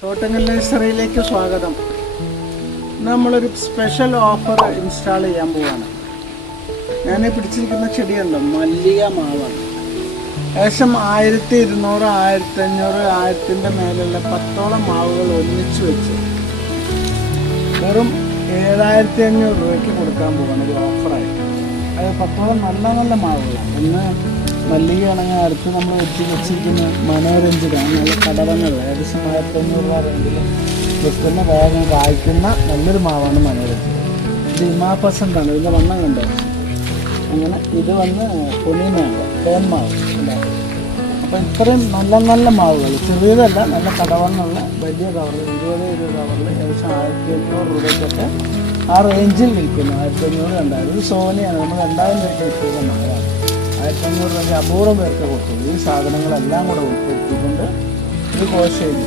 തോട്ടങ്ങൽ നഴ്സറിയിലേക്ക് സ്വാഗതം. നമ്മളൊരു special offer install ചെയ്യാൻ പോവാണ്. ഞാൻ പിടിച്ചിരിക്കുന്ന ചെടിയുണ്ടോ, മല്ലിക മാവാണ്. ഏകദേശം 1200, 1500, 1000-ൻ്റെ മേലുള്ള 10ഓളം മാവുകൾ ഒന്നിച്ചു വെച്ച് വെറും 7500 രൂപയ്ക്ക് കൊടുക്കാൻ പോവാണ് ഒരു ഓഫറായിട്ട്. അത് 10ഓളം നല്ല നല്ല മാവുകളാണ്. ഒന്ന് മല്ലികയാണെങ്കിൽ അടുത്ത് നമ്മൾ വെച്ചിരിക്കുന്ന മനോരഞ്ജിതാണ്. നല്ല കടവങ്ങളുള്ള ഏകദേശം 1500 രൂപ റേഞ്ചിൽ വെക്കുന്ന വേഗം കായ്ക്കുന്ന നല്ലൊരു മാവാണ് മനോരഞ്ജൻ. ഇത് ഇമാപസന്താണ്. ഇതിൻ്റെ വണ്ണം കണ്ടോ. അങ്ങനെ ഇത് വന്ന് പൊന്നിമാവ്, തേന്മാവ് ഉണ്ടാകും. അപ്പോൾ ഇത്രയും നല്ല നല്ല മാവുകൾ, ചെറിയതല്ല, നല്ല കടവണ്ണുള്ള വലിയ കവറിൽ 20 കവറിൽ ഏകദേശം 1800 രൂപയ്ക്കൊക്കെ ആ റേഞ്ചിൽ വിൽക്കുന്നു. 1500, 2000. ഇത് സോനിയാണ്. നമ്മൾ 2000 രൂപയ്ക്ക് വിൽക്കുന്ന മാവാണ്. 1500 രൂപയ്ക്ക് അപൂർവം പേർക്ക് കൊടുത്തു. ഈ സാധനങ്ങളെല്ലാം കൂടെ ഉൾപ്പെടുത്തിക്കൊണ്ട് ഇത് കോഴ്സ് ചെയ്തു.